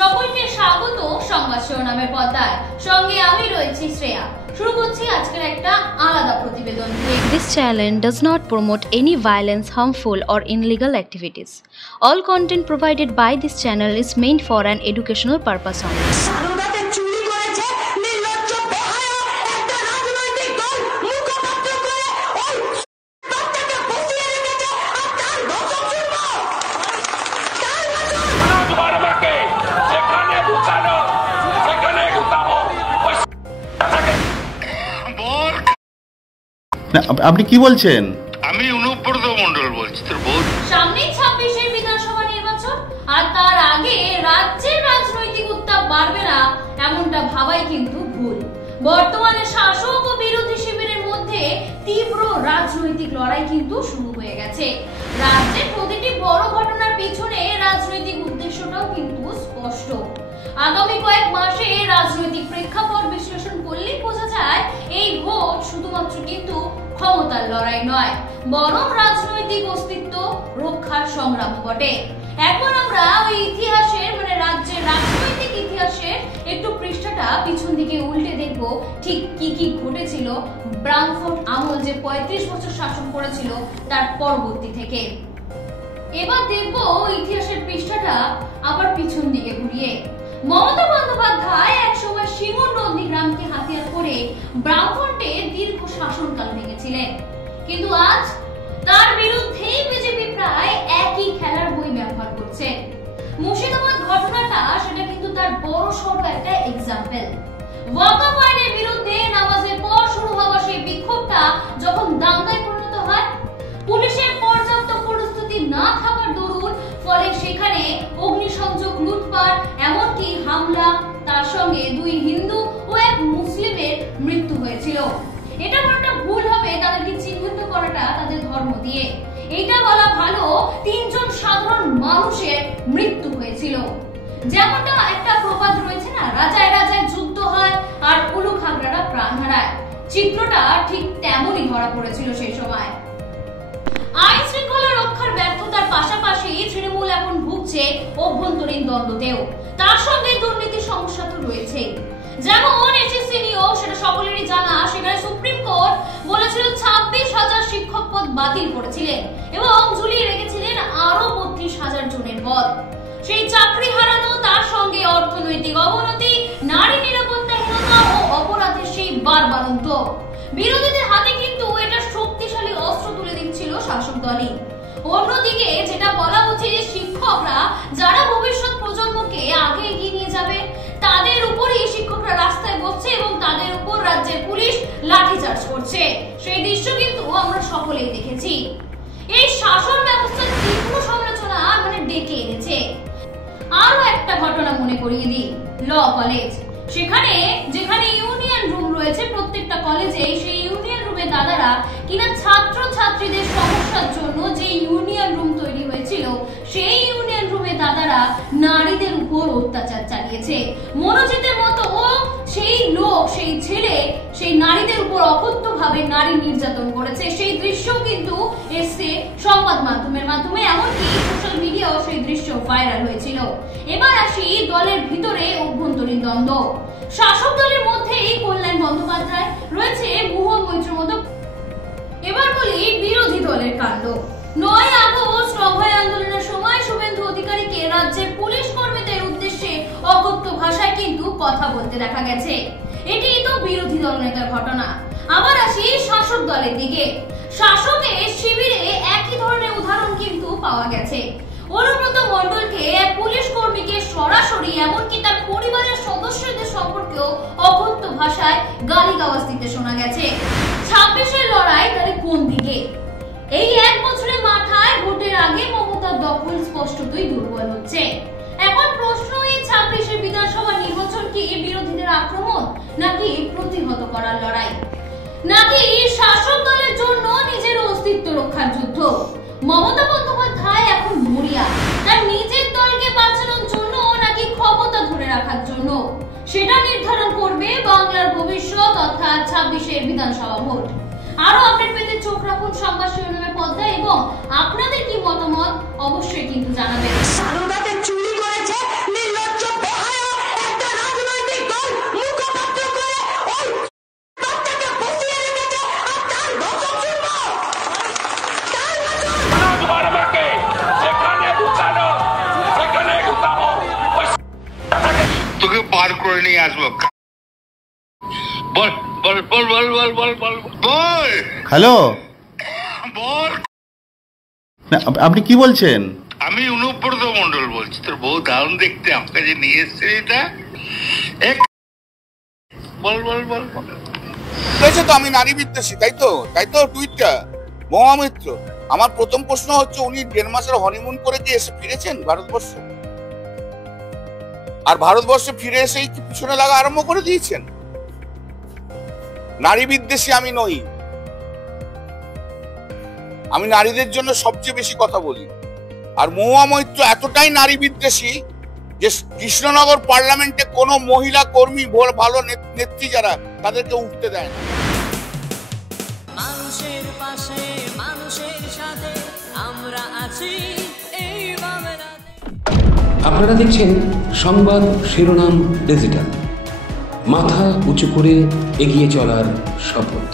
সকলকে স্বাগত সংবাদ শিরোনামের পর্দায়। সঙ্গে আমি রয়েছি শ্রেয়া। শুরু করছি আজকের একটা আলাদা প্রতিবেদন। This channel does not promote any violence, harmful or illegal activities. All content provided by this channel is meant for an educational purpose only. আপনি কি বলছেন? আমি অনুব্রত মণ্ডল বলছি। তোর বউ সামনেই 26 বিধানসভা নির্বাচন, আর তার আগে রাজ্যের রাজনৈতিক উত্তাপ বাড়বে না এমনটা ভাবাই কিন্তু ভুল। বর্তমানে শাসক ও বিরোধী শিবিরের মধ্যে তীব্র রাজনৈতিক লড়াই কিন্তু শুরু হয়ে গেছে। রাজ্যের প্রতিটি বড় ঘটনার পিছনে রাজনৈতিক উদ্দেশ্যটাও কিন্তু স্পষ্ট। আগামী কয়েক মাসে রাজনৈতিক প্রেক্ষাপট বিশ্লেষণ করলেই বোঝা যায় এই ভোট শুধুমাত্র কিন্তু ক্ষমতার লড়াই নয়, বরং রাজনৈতিক অস্তিত্ব রক্ষার সংগ্রাম বটে। এখন আমরা ওই ইতিহাসের রাজ্যের রাজনৈতিক ইতিহাসের একটু পৃষ্ঠাটা পিছন দিকে উল্টে দেখব, ঠিক কি কি ঘটেছিল ব্রামফোর্ড আমল যে 35 বছর শাসন করেছিল তার পরবর্তী থেকে। এবার দেখব ইতিহাসের পৃষ্ঠাটা আবার পিছন দিকে ঘুরিয়ে। মমতা বন্দ্যোপাধ্যায় একসময় শিমুল নন্দীগ্রামকে হাতিয়ার করে ব্রামফোর্ডের দীর্ঘ শাসনকাল ভেঙেছিলেন, কিন্তু আজ তার বিরুদ্ধেই বিজেপি প্রায় একই খেলার বই ব্যবহার করছে। মুর্শিদাবাদ ঘটনাটা সেটা কিন্তু তার বড় সড় একটা এক্সাম্পল। ওয়াকফ আইনের বিরুদ্ধে নামাজের পর শুরু হওয়া সেই বিক্ষোভটা যখন দাঙ্গায় পরিণত হয়, পুলিশের পর্যাপ্ত প্রস্তুতি না থাকার দরুন ফলে সেখানে অগ্নিসংযোগ, লুটপাট, এমনকি হামলা, তার সঙ্গে 2 হিন্দু ও 1 মুসলিমের মৃত্যু হয়েছিল। এটা বড়টা ভুল হবে তাদেরকে চিহ্নিত করাটা তাদের ধর্ম দিয়ে। এটা বলা ভালো 3 জন সাধারণ মানুষের মৃত্যু হয়েছিল। যেমনটা একটা প্রবাদ রয়েছে না, রাজায় রাজায় যুদ্ধ হয় আর উলু খাগড়ারা প্রাণ হারায়। চিত্রটা ঠিক তেমনই ধরা পড়েছিল সেই সময়। আইন শৃঙ্খলা রক্ষার ব্যর্থতার পাশাপাশি তৃণমূল এখন ভুগছে অভ্যন্তরীণ দ্বন্দ্বতেও। তার সঙ্গে দুর্নীতির সমস্যা তো রয়েছে। যেমন এসএসসি নিয়োগ, সেটা সকলেরই জানা। সেখানে সুপ্রিম কোর্ট বলেছিল 26,000 শিক্ষক পদ বাতিল করেছিলেন এবং ঝুলিয়ে রেখেছিলেন আরো 32,000 জনের পদ। সেই চাকরি হারানো, তার সঙ্গে অর্থনৈতিক অবনতি, নারী নিরাপত্তাহীনতা ও অপরাধের সেই বাড়বাড়ন্ত। বিরোধীদের হাতে কিন্তু এটা শক্তিশালী অস্ত্র তুলে দিচ্ছিল শাসক দলই। অন্যদিকে যেটা বলা উচিত, শিক্ষকরা যারা ভবিষ্যৎ প্রজন্মকে আগে এগিয়ে নিয়ে যাবে, তাদের উপরই শিক্ষকরা রাস্তায় বসছে এবং তাদের উপর রাজ্যের পুলিশ লাঠিচার্জ করছে। সেই দৃশ্য কিন্তু আমরা সকলেই দেখেছি। এই শাসন ব্যবস্থার তীব্র সমালোচনা ডেকে এনেছে। আরো একটা ঘটনা মনে করিয়ে দিই, ল কলেজ। যেখানে ইউনিয়ন রুম রয়েছে প্রত্যেকটা কলেজে, সেই ইউনিয়ন রুমে দাদারা কিনা ছাত্র ছাত্রীদের সমস্যার জন্য যে ইউনিয়ন রুম তৈরি হয়েছিল, সেই ইউনিয়ন রুমে দাদারা নারীদের উপর অত্যাচার চালিয়েছে। মনোজিতের মতো সেই লোক, সেই ছেলে, সেই নারীদের উপর অকথ্যভাবে নারী নির্যাতন করেছে। সেই দৃশ্য কিন্তু এসছে সংবাদ মাধ্যমের মাধ্যমে, এমনকি সোশ্যাল মিডিয়াও সেই দৃশ্য ভাইরাল হয়েছিল। এবার আসি দলের ভিতরে অভ্যন্তরীণ দ্বন্দ্ব। শাসক দলের মধ্যেই কল্যাণ বন্দ্যোপাধ্যায় রয়েছে, মোহন মৈত্র মতো। এবার বলি বিরোধী দলের কাণ্ড। 9 আগস্ট অভয় আন্দোলনের সময় শুভেন্দু অধিকারীকে রাজ্যের পুলিশ কর্মীদের উদ্দেশ্যে অকথ্য ভাষায় কিন্তু কথা বলতে দেখা গেছে। এটি তো বিরোধী দল নেতার ঘটনা। আবার আসি শাসক দলের দিকে। শাসকের শিবিরে একই ধরনের উদাহরণ কিন্তু পাওয়া গেছে। অনুব্রত মণ্ডলকে এক পুলিশ কর্মীকে সরাসরি, এমনকি তার পরিবারের সদস্যদের সম্পর্কেও অকথ্য ভাষায় গালিগালাজ দিতে শোনা গেছে। 26-এর লড়াই তাহলে কোন দিকে? এই 1 বছরের মাথায় ভোটের আগে মমতার দখল স্পষ্টতই দুর্বল হচ্ছে। এখন প্রশ্ন, এই 26-এর বিধানসভা নির্বাচন কি বিরোধীদের আক্রমণ, নাকি প্রতিহত করার লড়াই, নাকি শাসক দলের জন্য নিজের অস্তিত্ব রক্ষার যুদ্ধ? মমতা বন্দ্যোপাধ্যায় এখন মরিয়া তার নিজের দলকে বাঁচানোর জন্য, নাকি ক্ষমতা ধরে রাখার জন্য? সেটা নির্ধারণ করবে বাংলার ভবিষ্যৎ, অর্থাৎ 26-এর বিধানসভা ভোট। আরো আপডেট পেতে চোখ রাখুন সংবাদ শিরোনামের পর্দায় এবং আপনাদের কি মতামত অবশ্যই কিন্তু জানাবেন। চুরি করেছে নির্লজ্জ বার করে নিয়ে আসবো। বল বল বল বল বল বল বল বল হ্যালো, বল। না আপনি কি বলছেন? আমি অনুব্রত মন্ডল বলছি, তোর বউ দারুণ দেখতে, আমাকে যে নিয়ে এসছে এটা। বল বল বল বল। বলেছে তো আমি নারী বিদ্বেষী, তাই তো টুইটটা মহামিত্র। আমার প্রথম প্রশ্ন হচ্ছে, উনি 1.5 মাসের হনিমুন করে কি এসে ফিরেছেন ভারতবর্ষে? আর ভারতবর্ষে ফিরে এসেই কি পিছনে লাগা আরম্ভ করে দিয়েছেন? নারী বিদ্বেষী আমি নই, আমি নারীদের জন্য সবচেয়ে বেশি কথা বলি। আর মহুয়া মৈত্র এতটাই নারী বিদ্বেষী যে কৃষ্ণনগর পার্লামেন্টে কোনো মহিলা কর্মী, ভালো নেত্রী যারা, তাদেরকে উঠতে দেয় না। মানুষের পাশে, মানুষের সাথে আমরা আছি এই বাংলাতে। আপনারা দেখছেন সংবাদ শিরোনাম ডিজিটাল, মাথা উঁচু করে এগিয়ে চলার শপথ।